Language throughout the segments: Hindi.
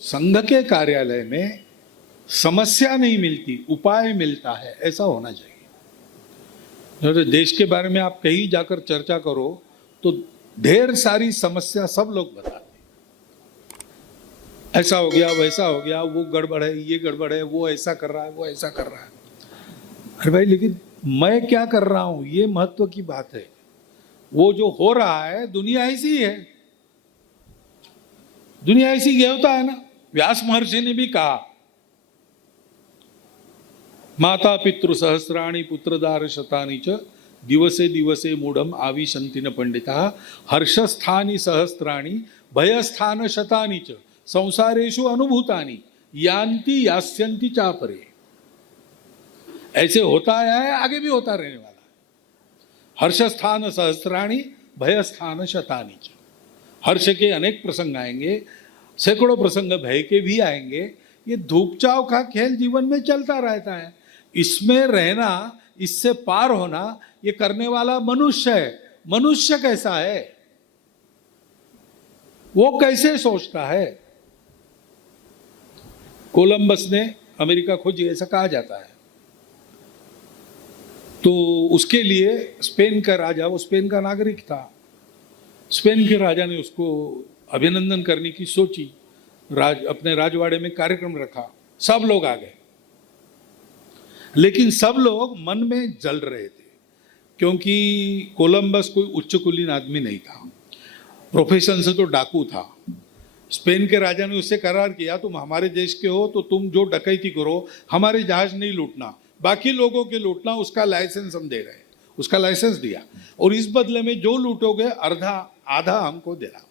संघ के कार्यालय में समस्या नहीं मिलती, उपाय मिलता है, ऐसा होना चाहिए। जैसे देश के बारे में आप कहीं जाकर चर्चा करो तो ढेर सारी समस्या सब लोग बताते हैं, ऐसा हो गया, वैसा हो गया, वो गड़बड़ है, ये गड़बड़ है, वो ऐसा कर रहा है, वो ऐसा कर रहा है। अरे भाई, लेकिन मैं क्या कर रहा हूं, ये महत्व की बात है। वो जो हो रहा है, दुनिया ऐसी है, दुनिया ऐसी होता है ना। व्यास महर्षि ने भी कहा, माता पितृ सहस्राणि पुत्रदार शतानि च दिवसे दिवसे मूढ़म आविशन्ति न पंडिता हर्षस्थानि सहस्राणि भयस्थान शतानि च संसारेषु अनुभूतानि यान्ति यास्यन्ति चापरे। ऐसे होता है, आगे भी होता रहने वाला है। हर्षस्थान सहस्राणि भयस्थान शतानि च। हर्ष के अनेक प्रसंग आएंगे, सैकड़ों प्रसंग भय के भी आएंगे। ये धूपचाव का खेल जीवन में चलता रहता है। इसमें रहना, इससे पार होना, ये करने वाला मनुष्य है। मनुष्य कैसा है, वो कैसे सोचता है। कोलंबस ने अमेरिका खोजी, ऐसा कहा जाता है। तो उसके लिए स्पेन का राजा, वो स्पेन का नागरिक था, स्पेन के राजा ने उसको अभिनंदन करने की सोची। अपने राजवाड़े में कार्यक्रम रखा, सब लोग आ गए, लेकिन सब लोग मन में जल रहे थे, क्योंकि कोलंबस कोई उच्च कुलीन आदमी नहीं था, प्रोफेशन से तो डाकू था। स्पेन के राजा ने उससे करार किया, तुम हमारे देश के हो तो तुम जो डकैती करो, हमारे जहाज नहीं लूटना, बाकी लोगों के लूटना, उसका लाइसेंस हम दे रहे। उसका लाइसेंस दिया, और इस बदले में जो लूटोगे आधा हमको देना।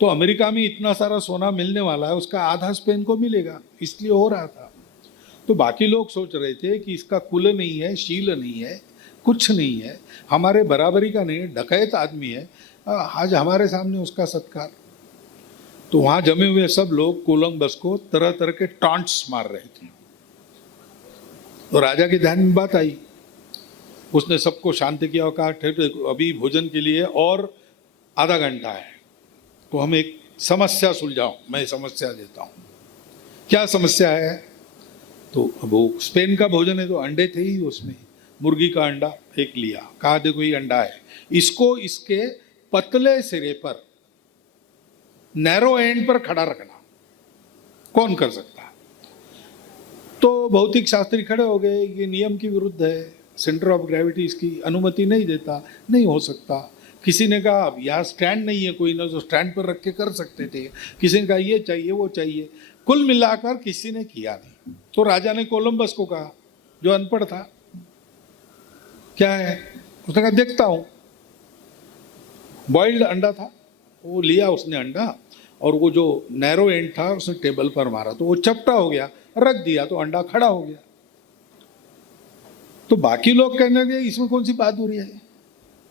तो अमेरिका में इतना सारा सोना मिलने वाला है, उसका आधा स्पेन को मिलेगा, इसलिए हो रहा था। तो बाकी लोग सोच रहे थे कि इसका कुल नहीं है, शील नहीं है, कुछ नहीं है, हमारे बराबरी का नहीं है, डकैत आदमी है, आज हमारे सामने उसका सत्कार। तो वहां जमे हुए सब लोग कोलंबस को तरह तरह के टॉन्ट्स मार रहे थे। तो राजा के ध्यान में बात आई, उसने सबको शांत किया और कहा, अभी भोजन के लिए और आधा घंटा है, तो हम एक समस्या सुलझाओ, मैं समस्या देता हूं। क्या समस्या है? तो वो स्पेन का भोजन है, तो अंडे थे ही उसमें, मुर्गी का अंडा एक लिया, कहा देखो ये अंडा है, इसको इसके पतले सिरे पर, नैरो एंड पर खड़ा रखना, कौन कर सकता है? तो भौतिक शास्त्री खड़े हो गए, ये नियम की विरुद्ध है, सेंटर ऑफ ग्रेविटी इसकी अनुमति नहीं देता, नहीं हो सकता। किसी ने कहा अब यहाँ स्टैंड नहीं है कोई ना, जो स्टैंड पर रख के कर सकते थे। किसी ने कहा ये चाहिए, वो चाहिए, कुल मिलाकर किसी ने किया नहीं। तो राजा ने कोलंबस को कहा, जो अनपढ़ था, क्या है? उसने कहा देखता हूं। बॉइल्ड अंडा था, वो लिया उसने अंडा, और वो जो नैरो एंड था उसने टेबल पर मारा, तो वो चपटा हो गया, रख दिया तो अंडा खड़ा हो गया। तो बाकी लोग कहने लगे इसमें कौन सी बहादुरी है,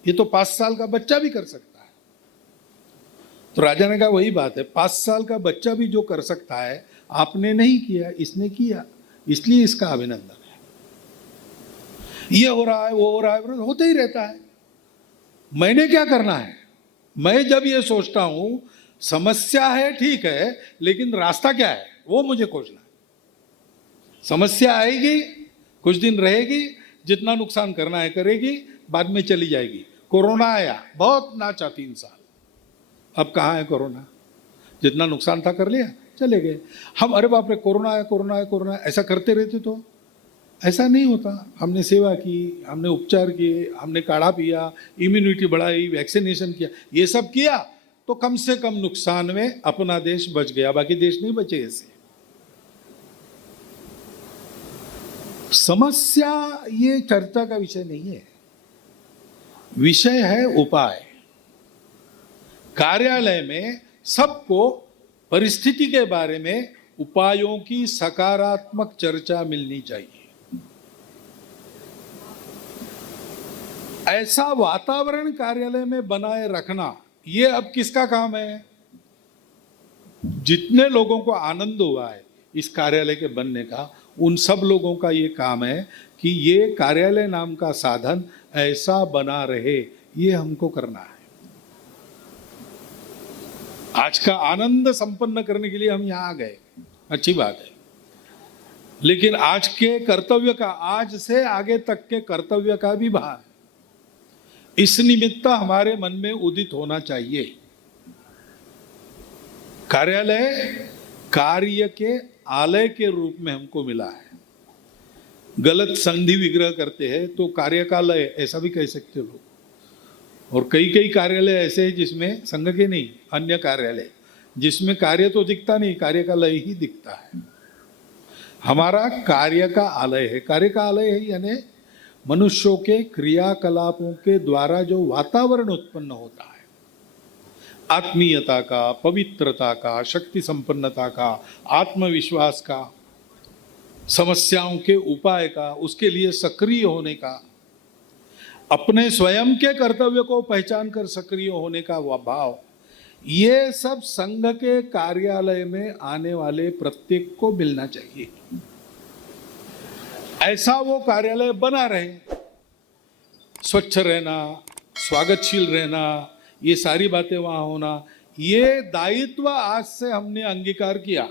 ये तो 5 साल का बच्चा भी कर सकता है। तो राजा ने कहा वही बात है, 5 साल का बच्चा भी जो कर सकता है, आपने नहीं किया, इसने किया, इसलिए इसका अभिनंदन है। ये हो रहा है, वो हो रहा है, होता ही रहता है। मैंने क्या करना है? मैं जब ये सोचता हूं समस्या है, ठीक है, लेकिन रास्ता क्या है, वो मुझे खोजना है। समस्या आएगी, कुछ दिन रहेगी, जितना नुकसान करना है करेगी, बाद में चली जाएगी। कोरोना आया, बहुत नाचा 3 साल, अब कहाँ है कोरोना? जितना नुकसान था कर लिया, चले गए। हम अरे बाप रे कोरोना है, कोरोना है, कोरोना है, ऐसा करते रहते तो ऐसा नहीं होता। हमने सेवा की, हमने उपचार किए, हमने काढ़ा पिया, इम्यूनिटी बढ़ाई, वैक्सीनेशन किया, ये सब किया, तो कम से कम नुकसान में अपना देश बच गया, बाकी देश नहीं बचे। ऐसे समस्या ये चर्चा का विषय नहीं है, विषय है उपाय। कार्यालय में सबको परिस्थिति के बारे में उपायों की सकारात्मक चर्चा मिलनी चाहिए। ऐसा वातावरण कार्यालय में बनाए रखना, ये अब किसका काम है? जितने लोगों को आनंद हुआ है इस कार्यालय के बनने का, उन सब लोगों का ये काम है कि ये कार्यालय नाम का साधन ऐसा बना रहे, ये हमको करना है। आज का आनंद संपन्न करने के लिए हम यहाँ आ गए, अच्छी बात है, लेकिन आज के कर्तव्य का, आज से आगे तक के कर्तव्य का भी भार इस निमित्त हमारे मन में उदित होना चाहिए। कार्यालय कार्य के आलय के रूप में हमको मिला है। गलत संधि विग्रह करते हैं तो कार्यकालय ऐसा भी कह सकते हो, और कई कई कार्यालय ऐसे हैं जिसमें संघ के नहीं, अन्य कार्यालय जिसमें कार्य तो दिखता नहीं, कार्य का लय ही दिखता है। हमारा कार्य का आलय है। कार्य का आलय है यानी मनुष्यों के क्रियाकलापों के द्वारा जो वातावरण उत्पन्न होता है, आत्मीयता का, पवित्रता का, शक्ति संपन्नता का, आत्मविश्वास का, समस्याओं के उपाय का, उसके लिए सक्रिय होने का, अपने स्वयं के कर्तव्य को पहचान कर सक्रिय होने का वह भाव, ये सब संघ के कार्यालय में आने वाले प्रत्येक को मिलना चाहिए। ऐसा वो कार्यालय बना रहे, स्वच्छ रहना, स्वागतशील रहना, ये सारी बातें वहां होना, ये दायित्व आज से हमने अंगीकार किया।